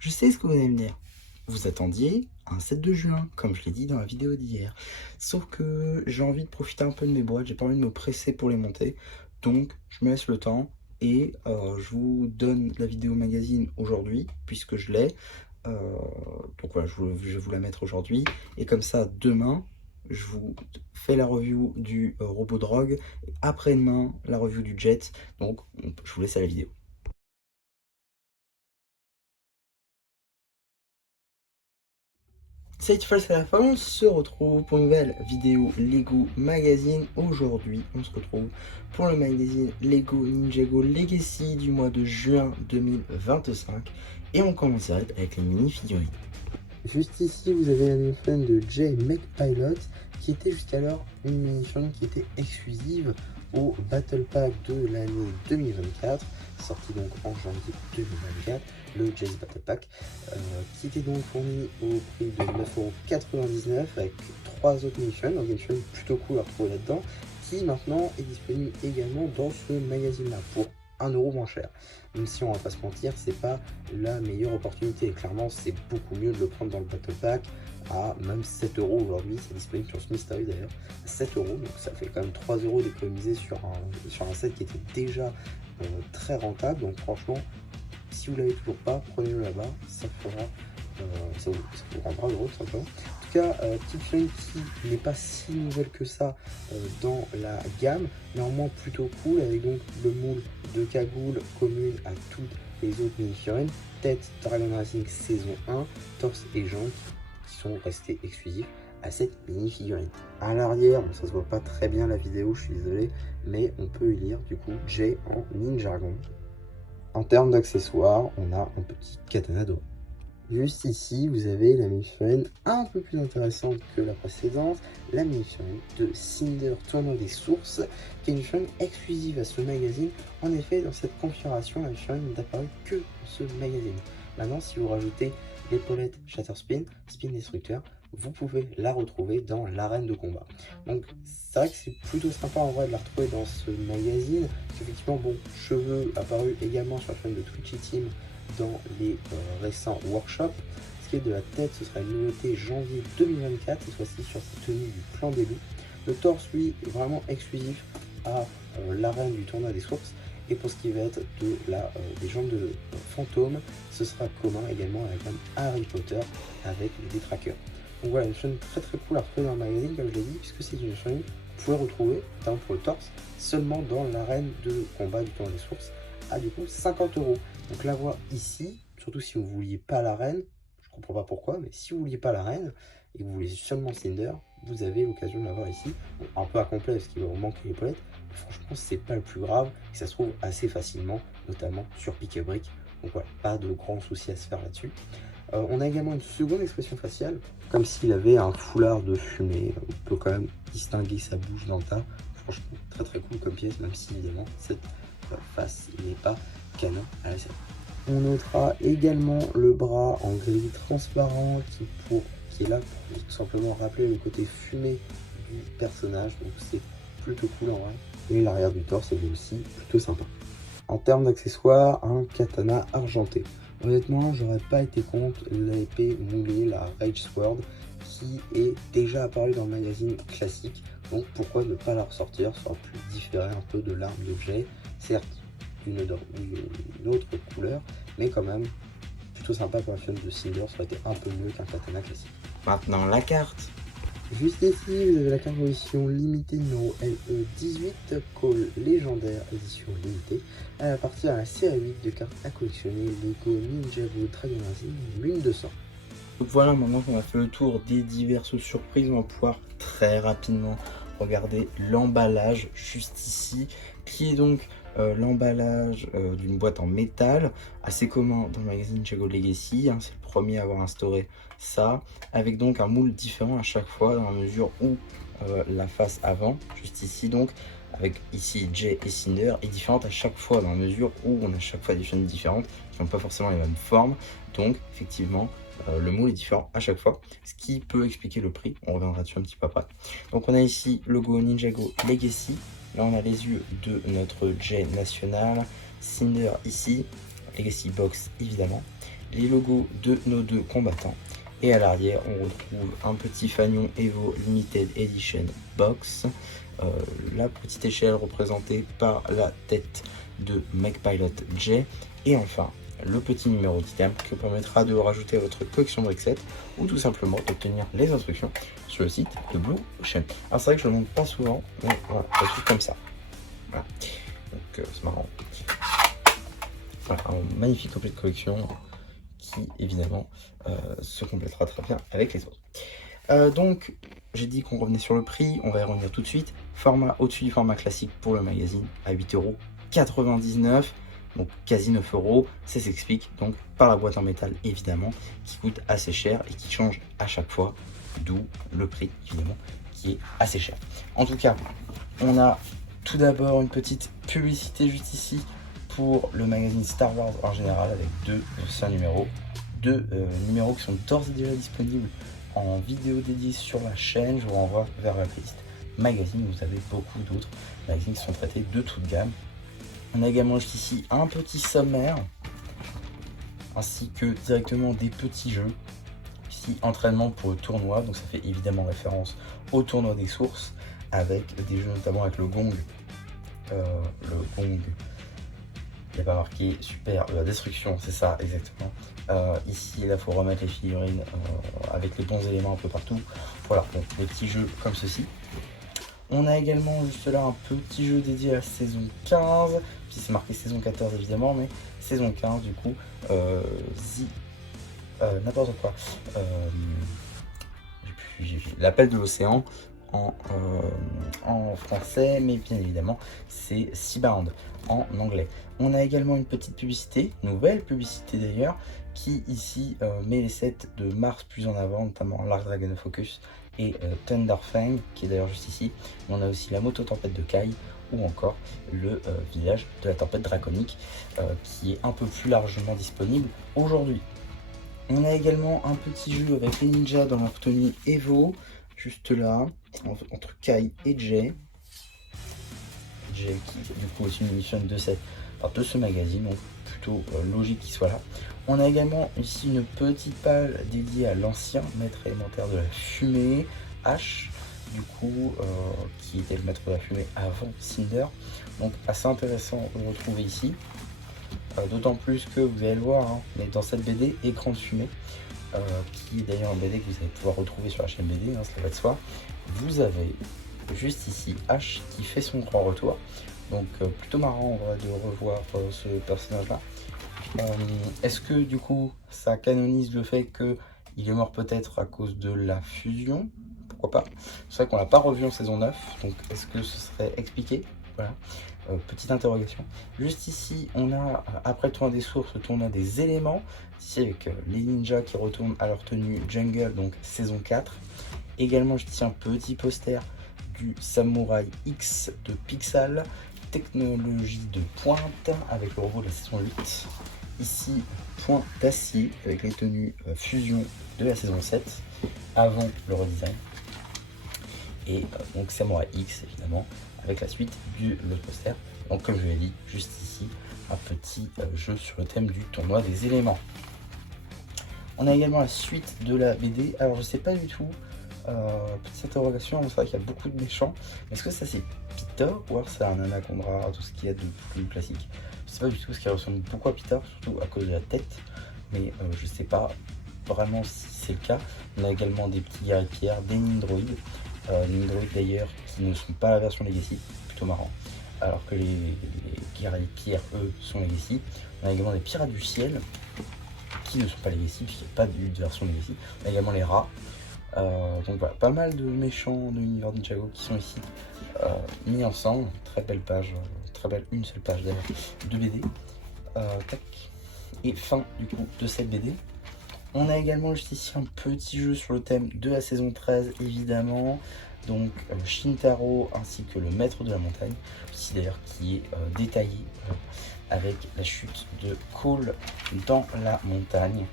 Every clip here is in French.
Je sais ce que vous allez me dire. Vous attendiez un 7 de juin, comme je l'ai dit dans la vidéo d'hier. Sauf que j'ai envie de profiter un peu de mes boîtes, j'ai pas envie de me presser pour les monter. Donc je me laisse le temps et je vous donne la vidéo magazine aujourd'hui, puisque je l'ai. Donc voilà, je vais vous la mettre aujourd'hui. Et comme ça, demain, je vous fais la review du robot drogue. Et après-demain, la review du jet. Donc je vous laisse à la vidéo. C'est False à la fin, on se retrouve pour une nouvelle vidéo Lego Magazine. Aujourd'hui, on se retrouve pour le magazine Lego Ninjago Legacy du mois de juin 2025. Et on commence direct avec les mini-figurines. Juste ici, vous avez la mini-figurine de J McPilot, qui était jusqu'alors une mini-figurine qui était exclusive au Battle Pack de l'année 2024, sorti donc en janvier 2024, le J's Battle Pack, qui était donc fourni au prix de 9,99€ avec 3 autres mini-figurines, donc une figurine plutôt cool à retrouver là-dedans, qui maintenant est disponible également dans ce magazine-là pour 1€ moins cher. Même si on va pas se mentir, c'est pas la meilleure opportunité. Clairement, c'est beaucoup mieux de le prendre dans le Battle Pack à même 7€ aujourd'hui. C'est disponible sur ce Mystery d'ailleurs à 7€. Donc ça fait quand même 3€ d'économiser sur un set qui était déjà très rentable. Donc franchement, si vous l'avez toujours pas, prenez-le là-bas. Ça fera, ça vous rendra heureux tout simplement. En tout cas, petite figurine qui n'est pas si nouvelle que ça dans la gamme, néanmoins plutôt cool, avec donc le moule de cagoule commune à toutes les autres mini-figurines, tête Dragon Racing saison 1, torse et jambes qui sont restés exclusifs à cette mini-figurine. À l'arrière, bon, ça se voit pas très bien la vidéo, je suis désolé, mais on peut y lire du coup J en ninjargon. En termes d'accessoires, on a un petit katana doré. Juste ici, vous avez la mini-figurine un peu plus intéressante que la précédente, la mini-figurine de Cinder Tournoi des Sources, qui est une figurine exclusive à ce magazine. En effet, dans cette configuration, la mini-figurine n'est apparue que dans ce magazine. Maintenant, si vous rajoutez l'épaulette Shatter Spin, Spin Destructeur, vous pouvez la retrouver dans l'arène de combat. Donc c'est vrai que c'est plutôt sympa en vrai de la retrouver dans ce magazine. Effectivement, bon, cheveux apparus également sur la chaîne de Twitchy Team dans les récents workshops. Ce qui est de la tête, ce sera une nouveauté janvier 2024, cette fois-ci sur sa tenue du plan des loups. Le torse, lui, est vraiment exclusif à l'arène du tournoi des sources. Et pour ce qui va être des jambes de fantôme, ce sera commun également à la gamme Harry Potter avec les détraqueurs. Donc voilà, une chaîne très très cool à retrouver dans le magazine, comme je l'ai dit, puisque c'est une chaîne que vous pouvez retrouver, notamment pour le torse, seulement dans l'arène de combat du tournoi des sources, à du coup 50€. Donc la voix ici, surtout si vous ne vouliez pas l'arène, je ne comprends pas pourquoi, mais si vous ne vouliez pas l'arène et que vous voulez seulement Cinder, vous avez l'occasion de l'avoir ici. Bon, un peu à complet parce qu'il va vous manquer l'épaulette, mais franchement c'est pas le plus grave, et ça se trouve assez facilement, notamment sur Pick a Brick. Donc voilà, pas de grands soucis à se faire là-dessus. On a également une seconde expression faciale, comme s'il avait un foulard de fumée. On peut quand même distinguer sa bouche dans le tas. Franchement, très très cool comme pièce, même si évidemment cette face n'est pas canon à la scène. On notera également le bras en gris transparent qui est là pour tout simplement rappeler le côté fumé du personnage. Donc c'est plutôt cool en vrai. Et l'arrière du torse est aussi plutôt sympa. En termes d'accessoires, un katana argenté. Honnêtement, j'aurais pas été contre l'épée moulée, la Rage Sword, qui est déjà apparue dans le magazine classique. Donc pourquoi ne pas la ressortir? Ça aurait pu différer un peu de l'arme d'objet, certes d'une autre couleur, mais quand même plutôt sympa pour un film de Cinder, ça aurait été un peu mieux qu'un katana classique. Maintenant la carte. Juste ici, vous avez la carte d'édition limitée numéro LE18, Call légendaire édition limitée. Elle appartient à la série 8 de cartes à collectionner Lego Ninjago Dragon Racing Lune 200. Donc voilà, maintenant qu'on a fait le tour des diverses surprises, on va pouvoir très rapidement regarder l'emballage juste ici, qui est donc l'emballage d'une boîte en métal, assez commun dans le magazine Ninjago Legacy, hein, c'est le premier à avoir instauré ça, avec donc un moule différent à chaque fois, dans la mesure où la face avant, juste ici donc, avec ici J et Cinder, est différente à chaque fois, dans la mesure où on a chaque fois des chaînes différentes, qui n'ont pas forcément les mêmes formes, donc effectivement, le moule est différent à chaque fois, ce qui peut expliquer le prix, on reviendra dessus un petit peu après. Donc on a ici logo Ninjago Legacy, là on a les yeux de notre J national, Cinder ici, Legacy Box évidemment, les logos de nos deux combattants. Et à l'arrière, on retrouve un petit fanion Evo Limited Edition Box. La petite échelle représentée par la tête de MechPilot J. Et enfin, le petit numéro d'item qui vous permettra de rajouter à votre collection Brickset ou tout simplement d'obtenir les instructions sur le site de Blue Ocean. Alors c'est vrai que je ne le montre pas souvent, mais voilà, ça se fait comme ça. Voilà. Donc c'est marrant. Voilà, un magnifique objet de collection qui évidemment se complétera très bien avec les autres. Donc j'ai dit qu'on revenait sur le prix, on va y revenir tout de suite. Format au-dessus du format classique pour le magazine à 8,99 €, donc quasi 9 €. Ça s'explique donc par la boîte en métal évidemment, qui coûte assez cher et qui change à chaque fois, d'où le prix évidemment qui est assez cher. En tout cas, on a tout d'abord une petite publicité juste ici pour le magazine Star Wars en général, avec deux anciens numéros, deux numéros qui sont d'ores et déjà disponibles en vidéo dédiée sur la chaîne. Je vous renvoie vers la playlist magazine, vous avez beaucoup d'autres magazines qui sont traités de toute gamme. On a également juste ici un petit sommaire, ainsi que directement des petits jeux. Ici, entraînement pour le tournoi, donc ça fait évidemment référence au tournoi des sources, avec des jeux notamment avec le gong. Il n'y a pas marqué super la destruction, c'est ça exactement. Ici, là, il faut remettre les figurines avec les bons éléments un peu partout. Voilà, donc des petits jeux comme ceci. On a également juste là un petit jeu dédié à la saison 15, puis c'est marqué saison 14 évidemment, mais saison 15 du coup, n'importe quoi. L'appel de l'océan en français, mais bien évidemment c'est Seabound en anglais. On a également une petite publicité, nouvelle publicité d'ailleurs, qui ici met les sets de Mars plus en avant, notamment l'Arc Dragon Focus et Thunderfang, qui est d'ailleurs juste ici. On a aussi la moto tempête de Kai, ou encore le village de la tempête draconique, qui est un peu plus largement disponible aujourd'hui. On a également un petit jeu avec les ninjas dans leur tenue Evo, juste là, entre Kai et Jay. Jay qui du coup est une émission de ce magazine, donc plutôt logique qu'il soit là. On a également ici une petite page dédiée à l'ancien maître élémentaire de la fumée, H, du coup, qui était le maître de la fumée avant Cinder. Donc assez intéressant de le retrouver ici. D'autant plus que vous allez le voir, hein, mais dans cette BD, Écran de fumée, qui est d'ailleurs un BD que vous allez pouvoir retrouver sur la chaîne BD, hein, cela va de soi. Vous avez juste ici H qui fait son grand retour. Donc plutôt marrant en vrai de revoir ce personnage-là. Est-ce que du coup ça canonise le fait qu'il est mort peut-être à cause de la fusion? Pourquoi pas? C'est vrai qu'on l'a pas revu en saison 9, donc est-ce que ce serait expliqué? Voilà, petite interrogation. Juste ici, on a, après le tournoi des sources, le tournoi des éléments, ici avec les ninjas qui retournent à leur tenue jungle, donc saison 4. Également, juste ici un petit poster du Samouraï X de Pixel, technologie de pointe, avec le robot de la saison 8. Ici, point d'acier, avec les tenues fusion de la saison 7, avant le redesign. Et donc Samouraï X, évidemment, avec la suite du poster. Donc comme je l'ai dit, juste ici, un petit jeu sur le thème du tournoi des éléments. On a également la suite de la BD. Alors je sais pas du tout, petite interrogation, c'est vrai qu'il y a beaucoup de méchants. Est-ce que ça c'est Peter ou alors c'est un Anaconda, tout ce qu'il y a de plus classique? Je sais pas du tout, ce qui ressemble beaucoup à Peter, surtout à cause de la tête. Mais je sais pas vraiment si c'est le cas. On a également des petits guerriers-pierres, des Nindroids. Nindroid d'ailleurs qui ne sont pas la version Legacy, plutôt marrant, alors que les guerriers pierres eux sont Legacy. On a également des pirates du ciel qui ne sont pas Legacy puisqu'il n'y a pas de version Legacy. On a également les rats, donc voilà, pas mal de méchants de l'univers de Ninjago qui sont ici mis ensemble. Très belle page, très belle, une seule page d'ailleurs de BD. Tac. Et fin du coup de cette BD. On a également juste ici un petit jeu sur le thème de la saison 13 évidemment, donc Shintaro ainsi que le maître de la montagne, aussi d'ailleurs qui est détaillé avec la chute de Cole dans la montagne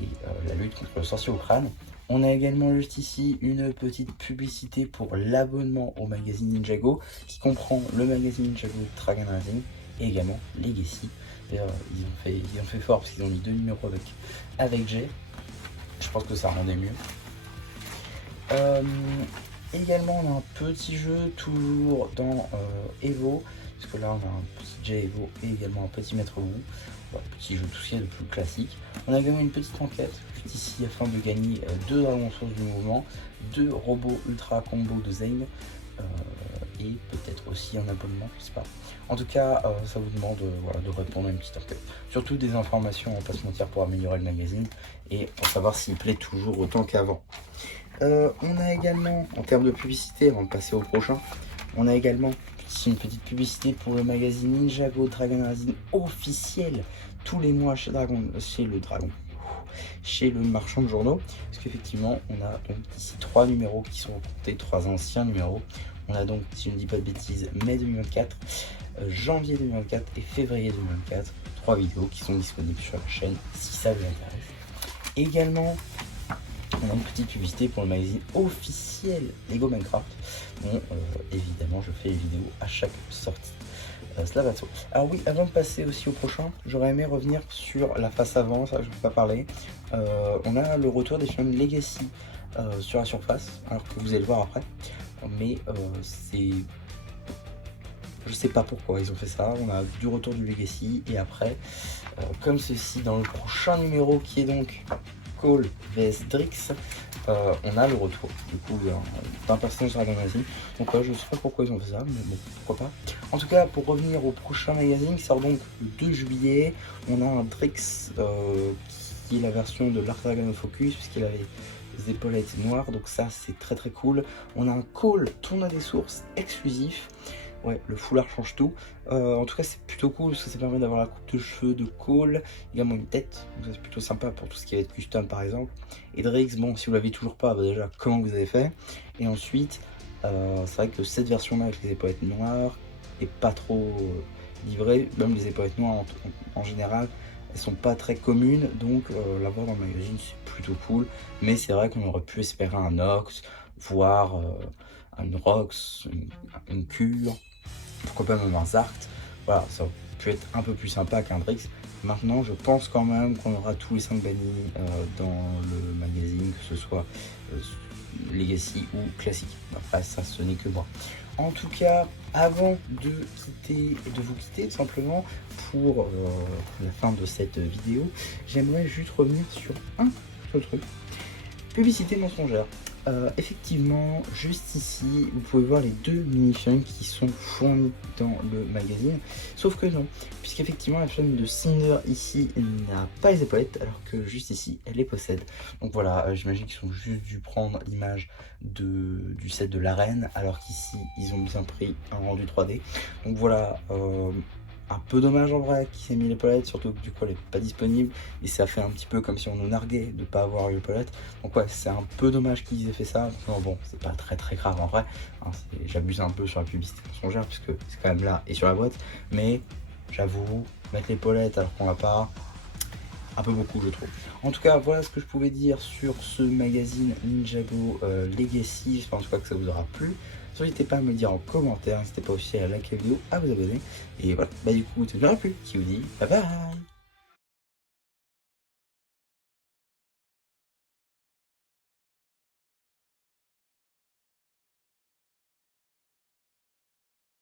et la lutte contre le sorcier au crâne. On a également juste ici une petite publicité pour l'abonnement au magazine Ninjago qui comprend le magazine Ninjago Dragon Rising et également Legacy. j'espère, ils ont fait fort parce qu'ils ont mis 2 numéros avec Jay. Je pense que ça rendait mieux. Également, on a un petit jeu toujours dans Evo, parce que là on a un petit Jay Evo et également un petit Maître Wu. Voilà, petit jeu, tout ce qu'il y a de plus classique. On a également une petite enquête juste ici afin de gagner 2 dragons sources du mouvement, 2 robots ultra combo de Zane et peut-être aussi un abonnement, je sais pas. En tout cas, ça vous demande voilà, de répondre à une petite enquête. Surtout des informations, on va pas se mentir, pour améliorer le magazine et pour savoir s'il plaît toujours autant qu'avant. On a également, en termes de publicité, avant de passer au prochain, on a également ici une petite publicité pour le magazine Ninjago Dragon Magazine officiel tous les mois chez le marchand de journaux, parce qu'effectivement on a donc ici 3 numéros qui sont comptés, 3 anciens numéros. On a donc, si je ne dis pas de bêtises, mai 2024, janvier 2024 et février 2024, 3 vidéos qui sont disponibles sur la chaîne si ça vous intéresse. Également, on a une petite publicité pour le magazine officiel Lego Minecraft, dont évidemment je fais les vidéos à chaque sortie. Cela va de soi. Alors oui, avant de passer aussi au prochain, j'aurais aimé revenir sur la face avant, ça je ne peux pas parler. On a le retour des films Legacy sur la surface, alors que vous allez le voir après, mais c'est... Je sais pas pourquoi ils ont fait ça. On a du retour du Legacy et après, comme ceci dans le prochain numéro qui est donc Cole vs Drix, on a le retour du coup d'un personnage Dragon Magazine. Donc ouais, je sais pas pourquoi ils ont fait ça, mais bon, pourquoi pas. En tout cas, pour revenir au prochain magazine qui sort donc le 2 juillet, on a un Drix qui est la version de l'Arc Dragon Focus, puisqu'il avait les épaulettes noires, donc ça c'est très très cool. On a un Cole tournoi des sources exclusif. Ouais, le foulard change tout. En tout cas, c'est plutôt cool parce que ça permet d'avoir la coupe de cheveux de Cole, également une tête. Donc, ça, c'est plutôt sympa pour tout ce qui va être custom par exemple. Et Drix, bon, si vous l'avez toujours pas, bah, déjà, comment vous avez fait? Et ensuite, c'est vrai que cette version-là avec les épaulettes noires est pas trop livrée. Même les épaulettes noires en général, elles sont pas très communes. Donc, l'avoir dans le magazine, c'est plutôt cool. Mais c'est vrai qu'on aurait pu espérer un Nox, voire une Rox, une Cure. Pourquoi pas même un Zart, voilà, ça peut être un peu plus sympa qu'un Drix. Maintenant, je pense quand même qu'on aura tous les 5 bannis dans le magazine, que ce soit Legacy ou classique. Après, ça, ce n'est que moi. En tout cas, avant de vous quitter tout simplement pour la fin de cette vidéo, j'aimerais juste revenir sur un seul truc. Publicité mensongère. Effectivement, juste ici, vous pouvez voir les 2 mini-figurines qui sont fournies dans le magazine. Sauf que non, puisqu'effectivement la femme de Cinder ici n'a pas les épaulettes, alors que juste ici, elle les possède. Donc voilà, j'imagine qu'ils ont juste dû prendre l'image du set de l'arène, alors qu'ici, ils ont bien pris un rendu 3D. Donc voilà, un peu dommage en vrai qu'il s'est mis l'épaulette, surtout que du coup elle n'est pas disponible et ça fait un petit peu comme si on nous narguait de ne pas avoir eu l'épaulette. Donc ouais, c'est un peu dommage qu'ils aient fait ça. Non, bon, c'est pas très grave en vrai, hein, j'abuse un peu sur la publicité mensongère puisque c'est quand même là et sur la boîte, mais j'avoue, mettre l'épaulette alors qu'on l'a pas, un peu beaucoup je trouve. En tout cas, voilà ce que je pouvais dire sur ce magazine Ninjago Legacy. J'espère en tout cas que ça vous aura plu. N'hésitez pas à me le dire en commentaire, n'hésitez pas aussi à liker la vidéo, à vous abonner. Et voilà, bah du coup, c'est bien plus qui vous dit bye bye.